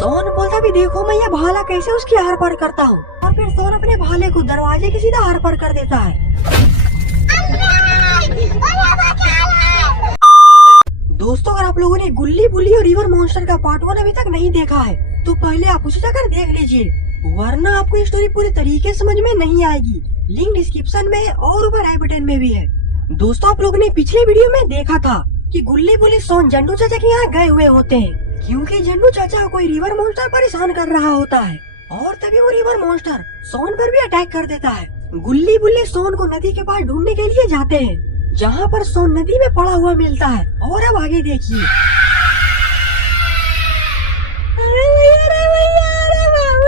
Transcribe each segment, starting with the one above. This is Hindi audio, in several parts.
सोन बोलता भी देखो मैं ये भाला कैसे उसकी आर पार करता हूँ। और फिर सोन अपने भाले को दरवाजे के सीधा आर पार कर देता है। दोस्तों अगर आप लोगों ने गुल्ली बुल्ली और रिवर मॉन्स्टर का पार्ट 1 अभी तक नहीं देखा है तो पहले आप उसे जाकर देख लीजिए, वरना आपको ये स्टोरी पूरी तरीके समझ में नहीं आएगी। लिंक डिस्क्रिप्शन में और ऊपर आई बटन में भी है। दोस्तों आप लोगों ने पिछले वीडियो में देखा था कि गुल्ली बुल्ली सोन जंडू चाचा के यहाँ गए हुए होते हैं क्योंकि जंडू चाचा को कोई रिवर मॉन्स्टर परेशान कर रहा होता है और तभी वो रिवर मॉन्स्टर सोन पर भी अटैक कर देता है। गुल्ली बुल्ली सोन को नदी के पास ढूंढने के लिए जाते हैं जहाँ पर सोन नदी में पड़ा हुआ मिलता है। और अब आगे देखिए। अरे भैया अरे बाबू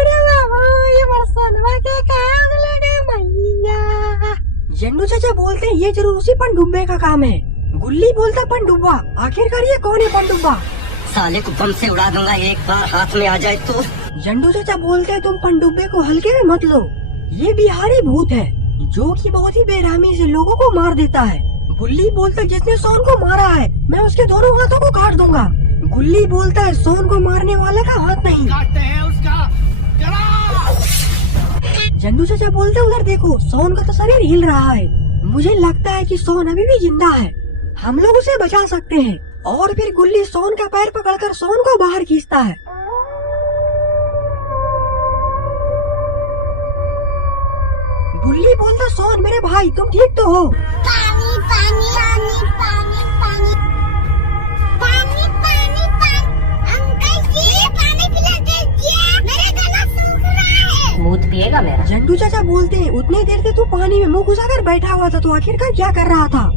ये बरसानवा के काम लगे भैया। जंडू चाचा बोलते हैं ये जरूर उसी पनडुब्बे का काम है। गुल्ली बोलता पनडुब्बा, आखिरकार ये कौन है पनडुब्बा? साले को बम से उड़ा दूंगा एक बार हाथ में आ जाए तो। जंडू चाचा बोलते हैं तुम पनडुब्बे को हल्के में मत लो, ये बिहारी भूत है जो कि बहुत ही बेरहमी से लोगों को मार देता है। गुल्ली बोलता जिसने सोन को मारा है मैं उसके दोनों हाथों को काट दूंगा। गुल्ली बोलता है सोन को मारने वाले का हाथ नहीं काटते हैं उसका। जंडू चाचा बोलते उधर देखो सोन का तो शरीर हिल रहा है, मुझे लगता है कि सोन अभी भी जिंदा है, हम लोग उसे बचा सकते हैं। और फिर गुल्ली सोन का पैर पकड़कर सोन को बाहर खींचता है। गुल्ली बोलता सोन मेरे भाई तुम ठीक तो हो? पानी पानी पानी पानी पानी पानी पानी पानी अंकल जी पानी पिला दीजिए, मेरा गला सूख रहा है। भूत पिएगा मेरा? जंडू चाचा बोलते हैं उतनी देर से तू पानी में मुंह घुसाकर बैठा हुआ था तो आखिरकार क्या कर रहा था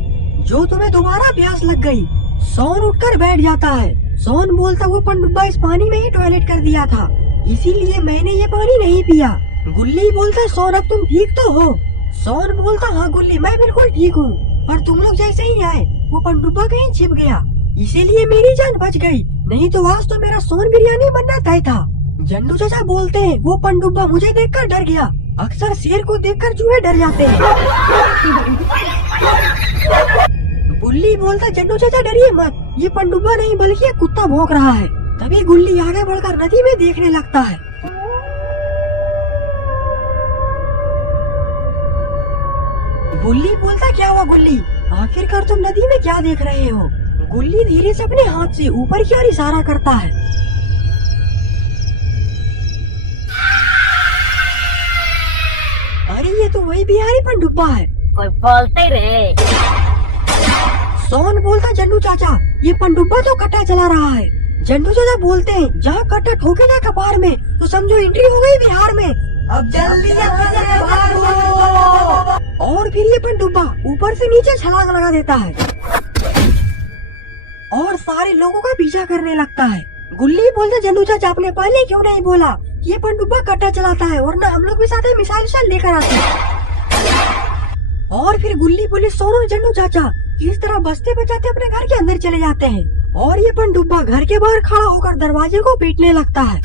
जो तुम्हें दोबारा प्यास लग गई? सोन उठकर बैठ जाता है। सोन बोलता वो पनडुब्बा इस पानी में ही टॉयलेट कर दिया था इसीलिए मैंने ये पानी नहीं पिया। गुल्ली बोलता सोन अब तुम ठीक तो हो? सोन बोलता हाँ गुल्ली मैं बिल्कुल ठीक हूँ, पर तुम लोग जैसे ही आए वो पनडुब्बा कहीं छिप गया इसीलिए मेरी जान बच गई, नहीं तो आज तो मेरा सोन बिरयानी बनना तय था। जंडू चाचा बोलते हैं वो पनडुब्बा मुझे देखकर डर गया, अक्सर शेर को देखकर चूहे डर जाते हैं। गुल्ली बोलता जंडू चाचा डरिए मत, ये पनडुब्बा नहीं बल्कि एक कुत्ता भौंक रहा है। तभी गुल्ली आगे बढ़कर नदी में देखने लगता है। गुल्ली बोलता क्या हुआ गुल्ली, आखिरकार तुम नदी में क्या देख रहे हो? गुल्ली धीरे से अपने हाथ से ऊपर की ओर इशारा करता है। अरे ये तो वही बिहारी पनडुब्बा है। कोई बोलते ही रहे। सोन बोलता जंडू चाचा ये पनडुब्बा तो कट्टा चला रहा है। जंडू चाचा बोलते हैं जहाँ कट्टा ठोकेगा कपार में तो समझो एंट्री हो गई बिहार में, अब जल्दी यहाँ से भागो। और फिर ये पनडुब्बा ऊपर से नीचे छलांग लगा देता है और सारे लोगों का पीछा करने लगता है। गुल्ली बोलता जंडू चाचा आपने पहले क्यों नहीं बोला ये पनडुब्बा कट्टा चलाता है, वरना हम लोग भी साथ में मिसाइल लेकर आते। और फिर गुल्ली बुल्ली सोन और जंडू चाचा इस तरह बचते बचाते अपने घर के अंदर चले जाते हैं और ये पनडुब्बा घर के बाहर खड़ा होकर दरवाजे को पीटने लगता है।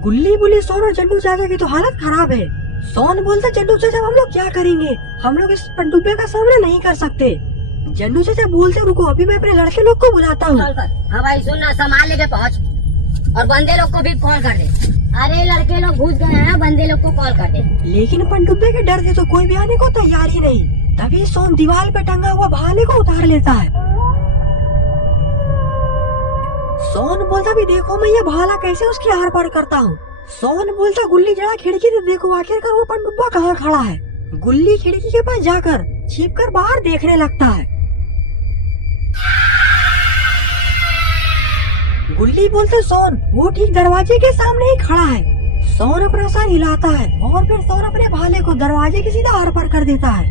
गुल्ली बुल्ली सोन और जंडू चाचा की तो हालत खराब है। सोन बोलता जंडू चाचा हम लोग क्या करेंगे, हम लोग इस पनडुब्बे का सामना नहीं कर सकते। जंडू चाचा बोलते रुको अभी मैं अपने लड़के लोग को बुलाता हूँ। हाँ भाई सुन ना, संभाल लेके पहुँच और बंदे लोग को भी कॉल कर दे। अरे लड़के लोग घुस गए हैं, बंदे लोग को कॉल कर दे। लेकिन पनडुब्बे के डर से तो कोई भी आने को तैयार ही नहीं। तभी सोन दीवार पे टंगा हुआ भाले को उतार लेता है। सोन बोलता भी देखो मैं ये भाला कैसे उसकी आर पार करता हूँ। सोन बोलता गुल्ली जरा खिड़की से देखो आखिरकार वो पनडुब्बा कहाँ खड़ा है। गुल्ली खिड़की के पास जाकर छिपकर बाहर देखने लगता है। गुल्ली बोलते सोन वो ठीक दरवाजे के सामने ही खड़ा है। सोन अपना सर हिलाता है और फिर सोन अपने भाले को दरवाजे के सीधा आर पार कर देता है।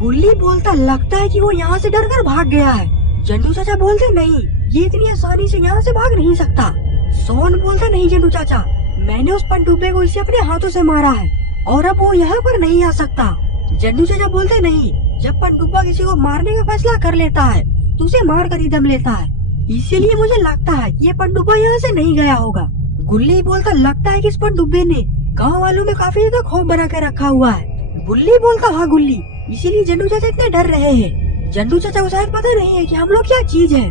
गुल्ली बोलता लगता है कि वो यहाँ से डरकर भाग गया है। जंडू चाचा बोलते नहीं ये इतनी आसानी से यहाँ से भाग नहीं सकता। सोन बोलता नहीं जंडू चाचा मैंने उस पनडुब्बे को इसे अपने हाथों से मारा है और अब वो यहाँ पर नहीं आ सकता। जंडू चाचा बोलते नहीं जब पनडुब्बा किसी को मारने का फैसला कर लेता है तो उसे मार कर ही दम लेता है, इसीलिए मुझे लगता है ये पनडुब्बा यहाँ से नहीं गया होगा। गुल्ली बोलता लगता है कि इस पनडुब्बे ने गाँव वालों में काफी ज्यादा खौफ बना के रखा हुआ है। बुल्ली बोलता हाँ गुल्ली, इसीलिए जन्नू चाचा इतने डर रहे हैं। जन्नू चाचा को शायद पता नहीं है कि हम लोग क्या चीज है।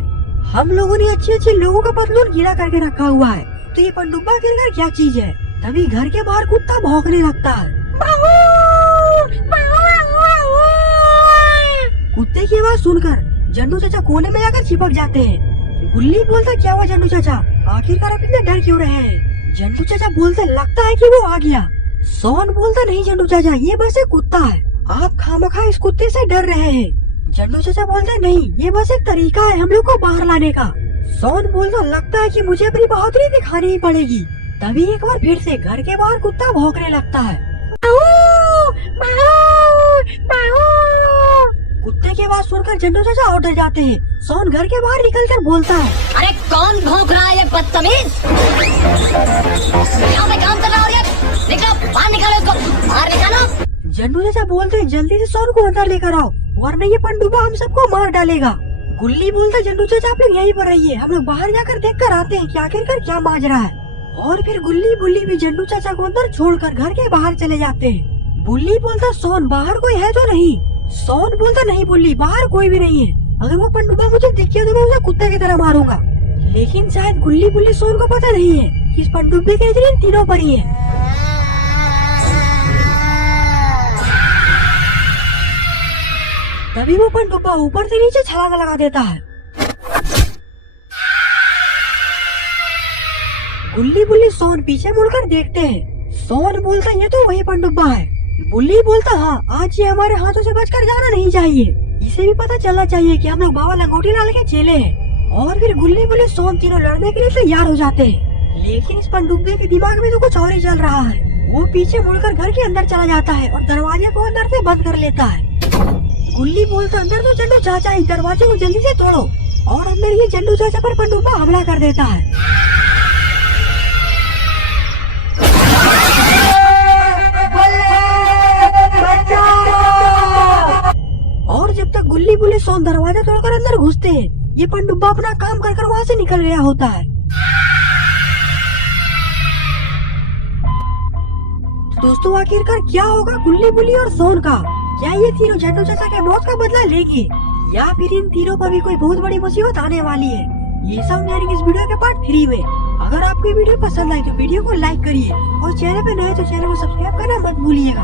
हम लोगों ने अच्छे अच्छे लोगों का पतलून गीला करके रखा हुआ है, तो ये पनडुब्बा आखिरकार क्या चीज है। तभी घर के बाहर कुत्ता भौंकने लगता है। कुत्ते की आवाज सुनकर जन्नू चाचा कोने में जाकर चिपक जाते हैं। गुल्ली बोलता क्या हुआ जन्नू चाचा, आखिरकार आप इतने डर क्यों रहे हैं। जन्नू चाचा बोलते लगता है कि वो आ गया। सोन बोलता नहीं जन्नू चाचा, ये बस एक कुत्ता है, आप खामखा इस कुत्ते से डर रहे हैं। जन्नू चाचा बोलते नहीं, ये बस एक तरीका है हम लोग को बाहर लाने का। सोन बोलता लगता है कि मुझे अपनी बहादुरी दिखानी ही पड़ेगी। तभी एक बार फिर से घर के बाहर कुत्ता भौंकने लगता है। कुत्ते की आवाज सुनकर जन्नू चाचा और डर जाते हैं। सोन घर के बाहर निकलकर बोलता है, अरे कौन भौंक रहा है ये बदतमीज? यहाँ पे काम कर रहा हो ये? निकलो बाहर, निकालो इसको बाहर निकालो। जन्नू चाचा बोलते हैं जल्दी से सोन को अंदर लेकर आओ, वरना ये पनडुब्बा हम सबको मार डालेगा। गुल्ली बोलता जन्नू चाचा आप लोग यहीं पर रहिए, हम लोग बाहर जाकर देख कर आते हैं कि आखिरकार क्या माजरा है। और फिर गुल्ली बुल्ली भी जन्नू चाचा को अंदर छोड़कर घर के बाहर चले जाते हैं। बुल्ली बोलता सोन बाहर कोई है तो नहीं। सोन बोलता नहीं बुल्ली, बाहर कोई भी नहीं है, अगर वो पनडुब्बा मुझे दिख गया तो मैं उसे कुत्ते की तरह मारूंगा। लेकिन शायद गुल्ली बुल्ली सोन को पता नहीं है कि इस पनडुब्बे की नजर इन तीनों पर ही है। तभी वो पनडुब्बा ऊपर से नीचे छलांग लगा देता है। गुल्ली बुल्ली सोन पीछे मुड़कर देखते हैं। सोन बोलता ये तो वही पनडुब्बा है। बुल्ली बोलता हाँ, आज ये हमारे हाथों से बचकर जाना नहीं चाहिए, इसे भी पता चलना चाहिए कि हम लोग बाबा लंगोटी लाल के चेले हैं। और फिर गुल्ली बुल्ली सोन तीनों लड़ने के लिए तैयार हो जाते हैं। लेकिन इस पनडुब्बे के दिमाग में तो कुछ और ही चल रहा है। वो पीछे मुड़कर घर के अंदर चला जाता है और दरवाजे को अंदर से बंद कर लेता है। गुल्ली बोलता अंदर तो जन्नू चाचा ही, दरवाजे को जल्दी से तोड़ो। और अंदर ये जन्नू चाचा पर पनडुब्बा हमला कर देता है। और जब तक गुल्ली बुल्ली सोन दरवाजा तोड़कर अंदर घुसते हैं, ये पनडुब्बा अपना काम कर कर वहाँ से निकल गया होता है। दोस्तों आखिरकार क्या होगा गुल्ली बुल्ली और सोन का? क्या ये तीनों जन्नू चाचा के मौत का बदला लेंगे, या फिर इन तीनों पर भी कोई बहुत बड़ी मुसीबत आने वाली है? ये सब जानेंगे इस वीडियो के पार्ट 3 में। अगर आपको वीडियो पसंद आई तो वीडियो को लाइक करिए और चैनल पे नए तो चैनल को सब्सक्राइब करना मत भूलिएगा।